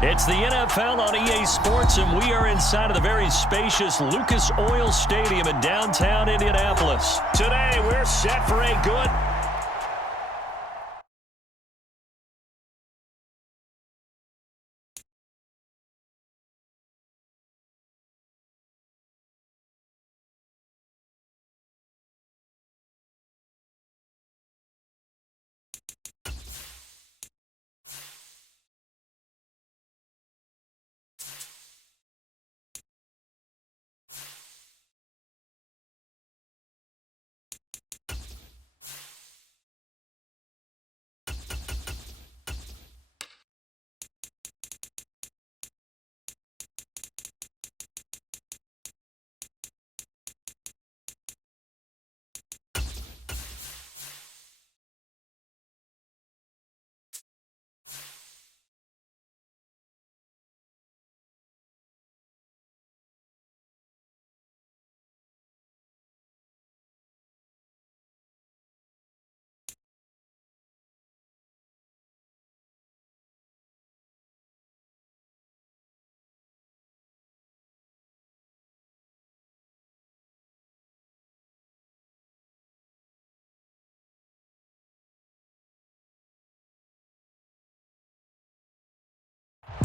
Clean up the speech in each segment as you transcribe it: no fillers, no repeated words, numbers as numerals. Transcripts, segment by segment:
It's the NFL on EA Sports, and we are inside of the very spacious Lucas Oil Stadium in downtown Indianapolis. Today, we're set for a good...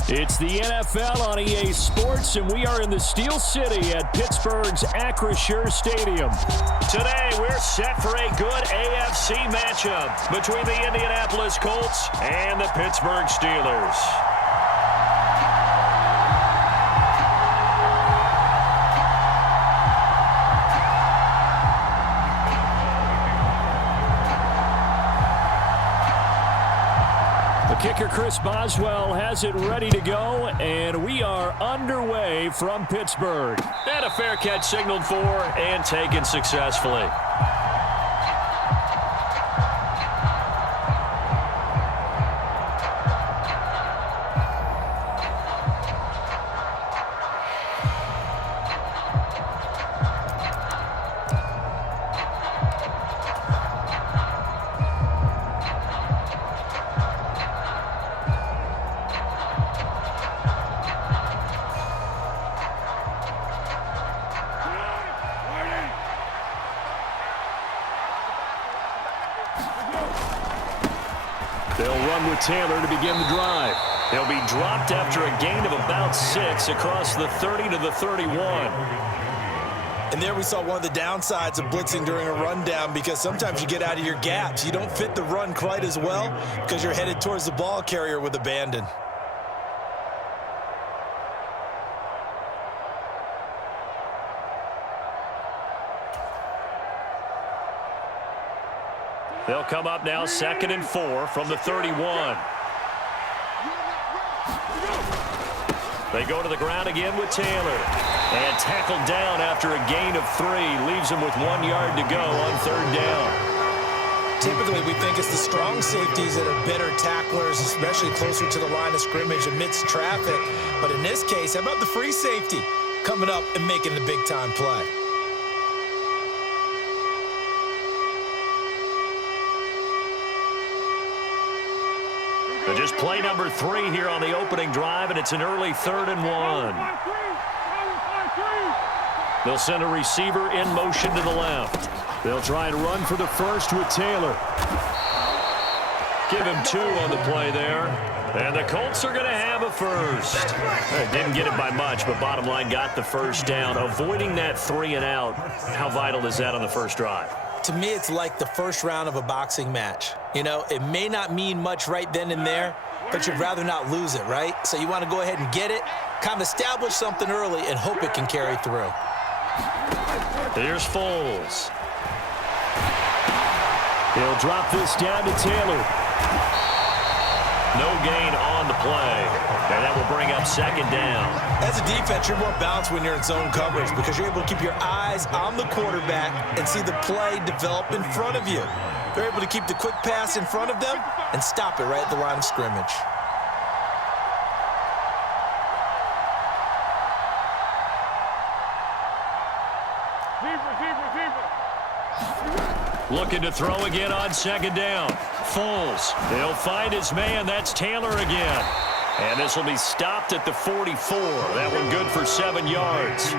It's the NFL on EA Sports, and we are in the Steel City at Pittsburgh's Acrisure Stadium. Today, we're set for a good AFC matchup between the Indianapolis Colts and the Pittsburgh Steelers. Kicker Chris Boswell has it ready to go, and we are underway from Pittsburgh. And a fair catch signaled for and taken successfully. They'll run with Taylor to begin the drive. He'll be dropped after a gain of about 6 across the 30 to the 31. And there we saw one of the downsides of blitzing during a rundown, because sometimes you get out of your gaps. You don't fit the run quite as well because you're headed towards the ball carrier with abandon. They'll come up now 2nd and 4 from the 31. They go to the ground again with Taylor. And tackled down after a gain of 3. Leaves him with 1 yard to go on 3rd down. Typically, we think it's the strong safeties that are better tacklers, especially closer to the line of scrimmage amidst traffic. But in this case, how about the free safety coming up and making the big-time play? Just play number 3 here on the opening drive, and it's an early 3rd and 1. They'll send a receiver in motion to the left. They'll try and run for the first with Taylor. Give him 2 on the play there. And the Colts are going to have a first. Didn't get it by much, but bottom line got the first down. Avoiding that 3 and out, how vital is that on the first drive? To me, it's like the first round of a boxing match. You know, it may not mean much right then and there, but you'd rather not lose it, right? So you want to go ahead and get it, kind of establish something early, and hope it can carry through. Here's Foles. He'll drop this down to Taylor. No gain on the play. And that will bring up 2nd down. As a defense, you're more balanced when you're in zone coverage because you're able to keep your eyes on the quarterback and see the play develop in front of you. They're able to keep the quick pass in front of them and stop it right at the line of scrimmage. Looking to throw again on 2nd down. Foles. He'll find his man. That's Taylor again. And this will be stopped at the 44. That one good for 7 yards.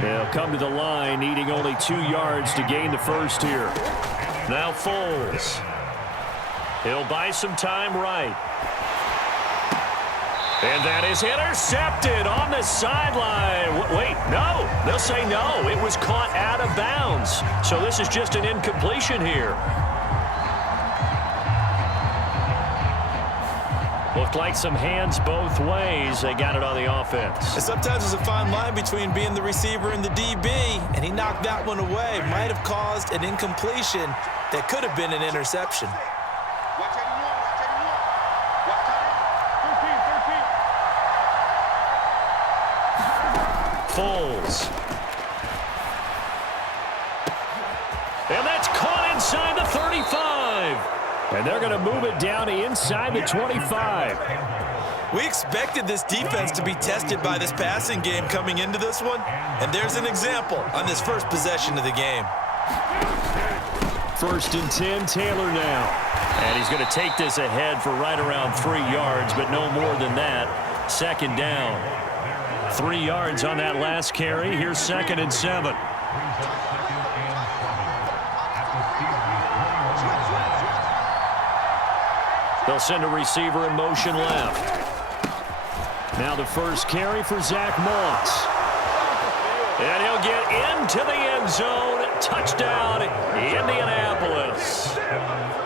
They'll come to the line, needing only 2 yards to gain the first here. Now Foles. He'll buy some time right. And that is intercepted on the sideline. Wait, no. They'll say no. It was caught out of bounds. So this is just an incompletion here. Looked like some hands both ways. They got it on the offense. And sometimes there's a fine line between being the receiver and the DB, and he knocked that one away. Might have caused an incompletion that could have been an interception. Foles. And that's caught inside the 35. And they're going to move it down to inside the 25. We expected this defense to be tested by this passing game coming into this one, and there's an example on this first possession of the game. 1st and 10, Taylor now. And he's going to take this ahead for right around 3 yards, but no more than that. 2nd down. 3 yards on that last carry. Here's 2nd and 7. They'll send a receiver in motion left. Now the first carry for Zach Moss. And he'll get into the end zone. Touchdown, Indianapolis.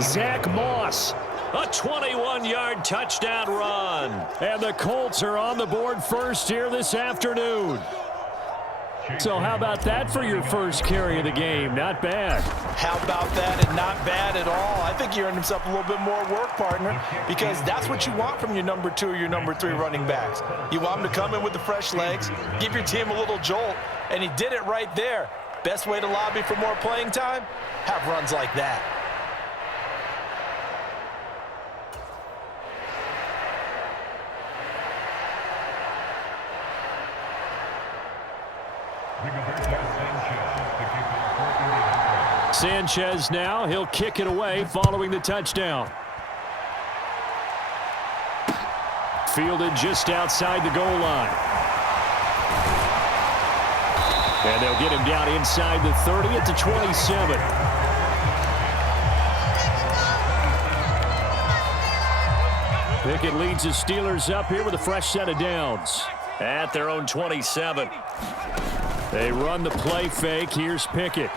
Zach Moss. A 21-yard touchdown run. And the Colts are on the board first here this afternoon. So how about that for your first carry of the game? Not bad. How about that, and not bad at all. I think he earned himself a little bit more work, partner, because that's what you want from your number 2 or your number 3 running backs. You want him to come in with the fresh legs, give your team a little jolt, and he did it right there. Best way to lobby for more playing time? Have runs like that. Sanchez now. He'll kick it away following the touchdown. Fielded just outside the goal line. And they'll get him down inside the 30 at the 27. Pickett leads the Steelers up here with a fresh set of downs at their own 27. They run the play fake. Here's Pickett.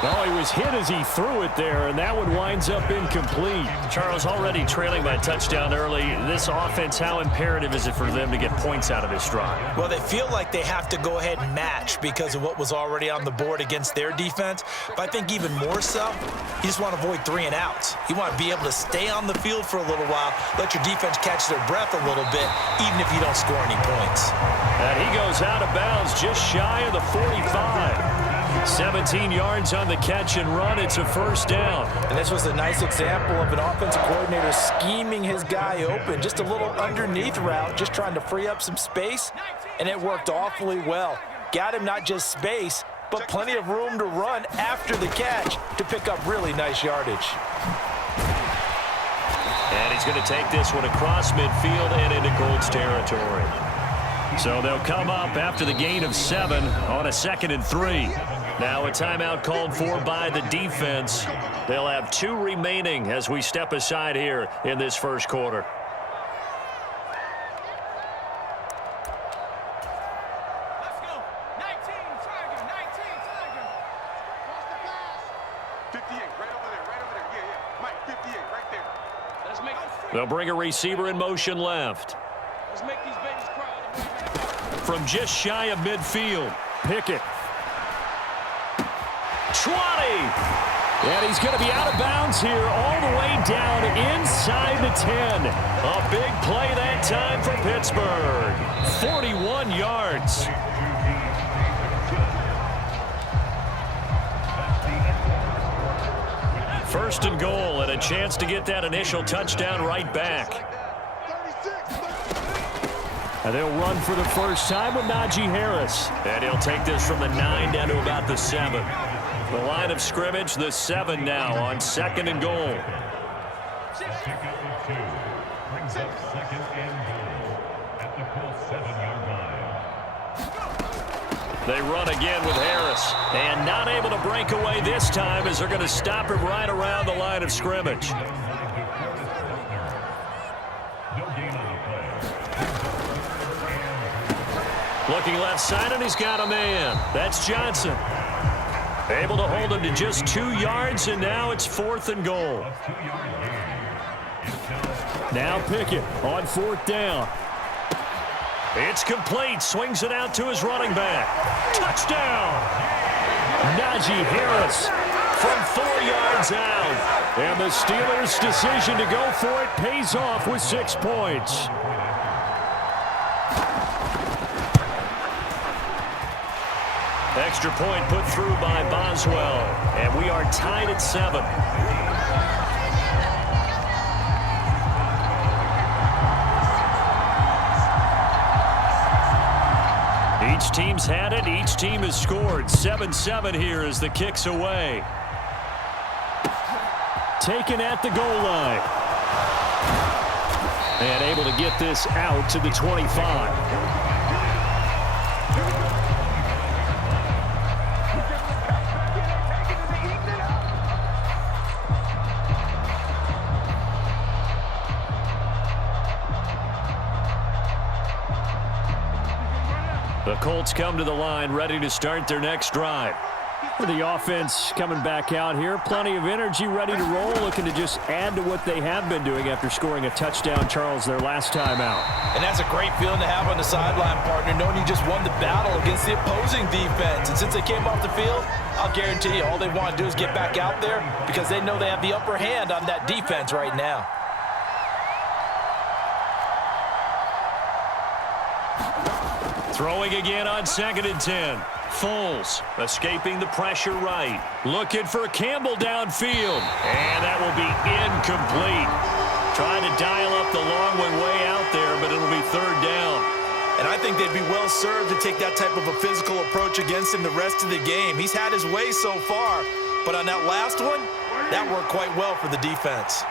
Oh, he was hit as he threw it there, and that one winds up incomplete. Charles, already trailing by a touchdown early. This offense, how imperative is it for them to get points out of this drive? Well, they feel like they have to go ahead and match because of what was already on the board against their defense. But I think even more so, you just want to avoid 3 and outs. You want to be able to stay on the field for a little while, let your defense catch their breath a little bit, even if you don't score any points. And he goes out of bounds just shy of the 45. 17 yards on the catch and run. It's a first down. And this was a nice example of an offensive coordinator scheming his guy open. Just a little underneath route, just trying to free up some space, and it worked awfully well. Got him not just space, but plenty of room to run after the catch to pick up really nice yardage. And he's going to take this one across midfield and into Colts territory. So they'll come up after the gain of 7 on a 2nd and 3. Now a timeout called for by the defense. They'll have 2 remaining as we step aside here in this first quarter. Let's go. 19, Tiger, 19, Tiger. What's the pass? 58, right over there. Yeah. Mike, 58, right there. Let's make They'll bring a receiver in motion left. these babies cry. From just shy of midfield, Pickett. 20. And he's going to be out of bounds here all the way down inside the 10. A big play that time for Pittsburgh. 41 yards. First and goal, and a chance to get that initial touchdown right back. And they'll run for the first time with Najee Harris. And he'll take this from the 9 down to about the 7. The line of scrimmage, the 7 now on 2nd and goal. Second and goal at the Colts 7-yard line. They run again with Harris. And not able to break away this time as they're going to stop him right around the line of scrimmage. Looking left side, and he's got a man. That's Johnson. Able to hold him to just 2 yards, and now it's 4th and goal. Now Pickett on 4th down. It's complete. Swings it out to his running back. Touchdown! Najee Harris from 4 yards out. And the Steelers' decision to go for it pays off with 6 points. Extra point put through by Boswell. And we are tied at 7. Each team's had it. Each team has scored. 7-7 here as the kick's away. Taken at the goal line. And able to get this out to the 25. The Colts come to the line, ready to start their next drive. The offense coming back out here. Plenty of energy, ready to roll, looking to just add to what they have been doing after scoring a touchdown, Charles, their last time out. And that's a great feeling to have on the sideline, partner, knowing you just won the battle against the opposing defense. And since they came off the field, I'll guarantee you all they want to do is get back out there because they know they have the upper hand on that defense right now. Throwing again on 2nd and 10. Foles escaping the pressure right. Looking for Campbell downfield. And that will be incomplete. Trying to dial up the long one way out there, but it'll be 3rd down. And I think they'd be well served to take that type of a physical approach against him the rest of the game. He's had his way so far, but on that last one, that worked quite well for the defense.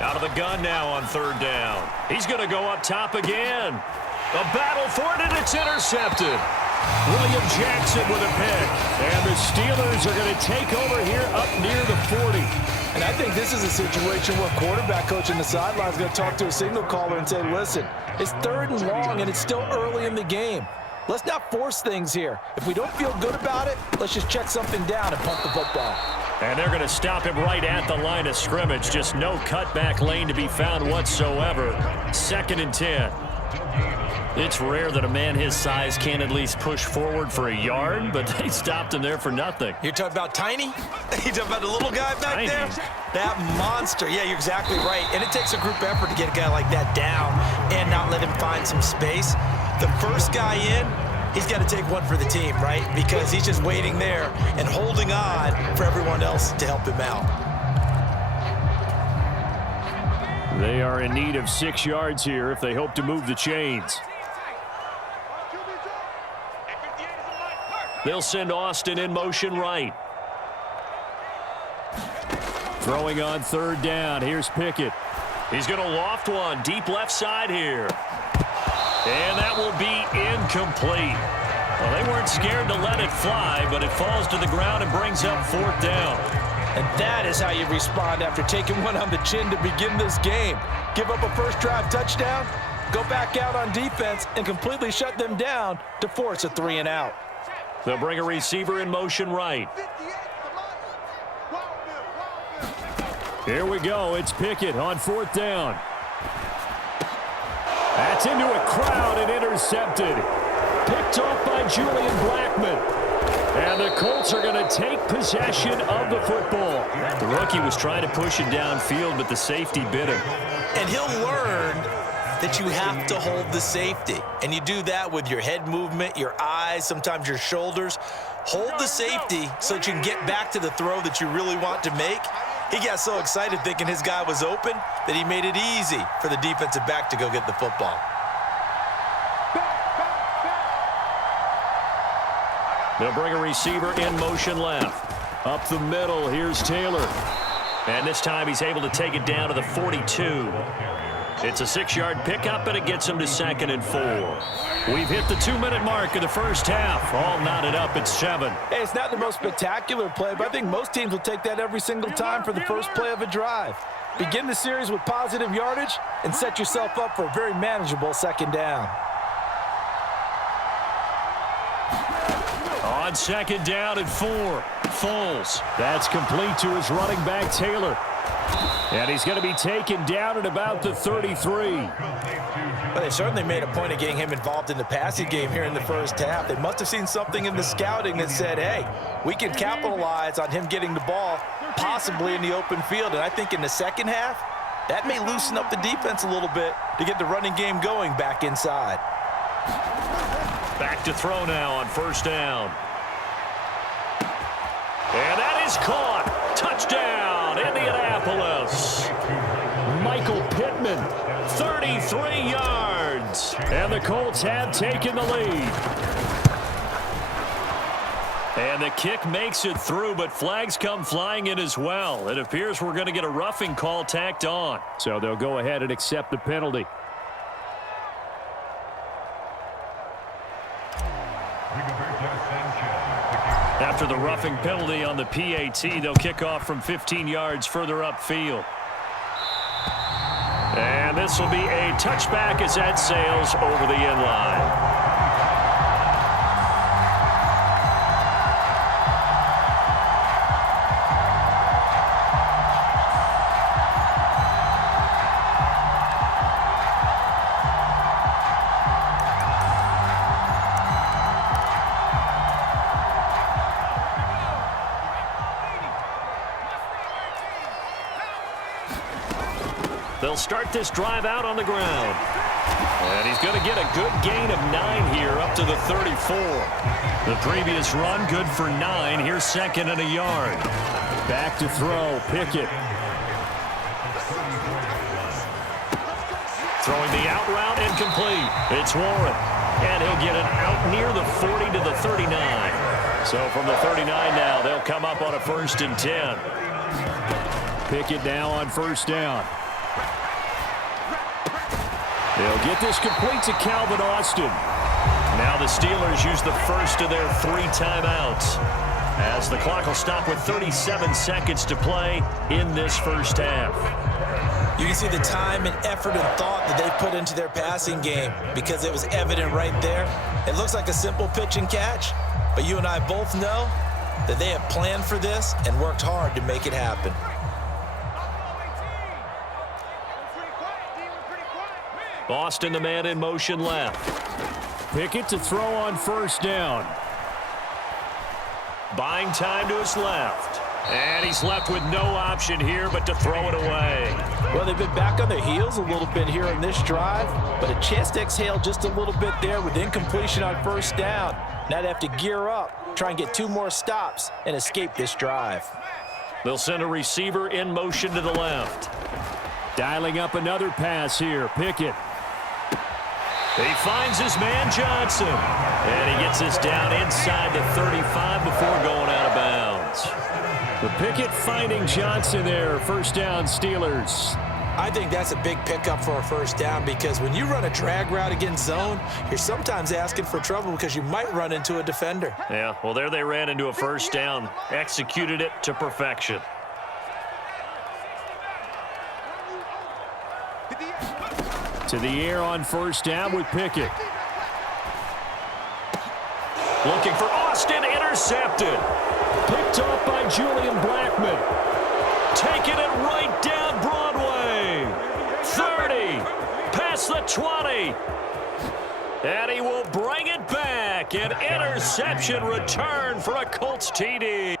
Out of the gun now on 3rd down. He's going to go up top again. A battle for it, and it's intercepted. William Jackson with a pick. And the Steelers are going to take over here up near the 40. And I think this is a situation where quarterback coach on the sideline is going to talk to a signal caller and say, listen, it's 3rd and long, and it's still early in the game. Let's not force things here. If we don't feel good about it, let's just check something down and punt the football. And they're going to stop him right at the line of scrimmage. Just no cutback lane to be found whatsoever. 2nd and 10. It's rare that a man his size can't at least push forward for a yard, but they stopped him there for nothing. You're talking about Tiny? You're talking about the little guy back there? That monster. Yeah, you're exactly right. And it takes a group effort to get a guy like that down and not let him find some space. The first guy in, he's got to take one for the team, right? Because he's just waiting there and holding on for everyone else to help him out. They are in need of 6 yards here if they hope to move the chains. They'll send Austin in motion right. Throwing on 3rd down. Here's Pickett. He's going to loft one deep left side here. And that will be incomplete. Well, they weren't scared to let it fly, but it falls to the ground and brings up 4th down. And that is how you respond after taking one on the chin to begin this game. Give up a first drive touchdown, go back out on defense, and completely shut them down to force a 3 and out. They'll bring a receiver in motion right. Here we go. It's Pickett on 4th down. That's into a crowd and intercepted. Picked off by Julian Blackmon. And the Colts are going to take possession of the football. The rookie was trying to push it downfield, but the safety bit him. And he'll learn that you have to hold the safety. And you do that with your head movement, your eyes, sometimes your shoulders. Hold the safety so that you can get back to the throw that you really want to make. He got so excited thinking his guy was open that he made it easy for the defensive back to go get the football. They'll bring a receiver in motion left. Up the middle, here's Taylor. And this time he's able to take it down to the 42. It's a 6-yard pickup, and it gets him to 2nd and 4. We've hit the 2-minute mark of the first half. All knotted up at 7. Hey, it's not the most spectacular play, but I think most teams will take that every single time for the first play of a drive. Begin the series with positive yardage and set yourself up for a very manageable 2nd down. On 2nd down and 4, Foles. That's complete to his running back, Taylor. And he's going to be taken down at about the 33. Well, they certainly made a point of getting him involved in the passing game here in the first half. They must have seen something in the scouting that said, hey, we can capitalize on him getting the ball, possibly in the open field. And I think in the second half, that may loosen up the defense a little bit to get the running game going back inside. Back to throw now on 1st down. And that is caught. Touchdown, Indianapolis. Michael Pittman, 33 yards. And the Colts have taken the lead. And the kick makes it through, but flags come flying in as well. It appears we're going to get a roughing call tacked on. So they'll go ahead and accept the penalty. After the roughing penalty on the PAT, they'll kick off from 15 yards further upfield. And this will be a touchback as that sails over the end line. They'll start this drive out on the ground. And he's going to get a good gain of 9 here up to the 34. The previous run good for 9. Here's 2nd and a yard. Back to throw, Pickett. Throwing the out route incomplete. It's Warren. And he'll get it out near the 40 to the 39. So from the 39 now, they'll come up on a 1st and 10. Pickett now on 1st down. They'll get this complete to Calvin Austin. Now the Steelers use the first of their 3 timeouts, as the clock will stop with 37 seconds to play in this first half. You can see the time and effort and thought that they put into their passing game because it was evident right there. It looks like a simple pitch and catch, but you and I both know that they have planned for this and worked hard to make it happen. Austin, the man in motion left. Pickett to throw on 1st down. Buying time to his left. And he's left with no option here but to throw it away. Well, they've been back on their heels a little bit here in this drive, but a chance to exhale just a little bit there with incompletion on 1st down. Now they have to gear up, try and get 2 more stops, and escape this drive. They'll send a receiver in motion to the left. Dialing up another pass here, Pickett. He finds his man Johnson, and he gets this down inside the 35 before going out of bounds. The Pickett finding Johnson there, 1st down Steelers. I think that's a big pickup for a 1st down because when you run a drag route against zone, you're sometimes asking for trouble because you might run into a defender. Yeah, well, there they ran into a 1st down, executed it to perfection. To the air on 1st down with Pickett. Looking for Austin, intercepted. Picked off by Julian Blackmon. Taking it right down Broadway. 30, past the 20. And he will bring it back. An interception return for a Colts TD.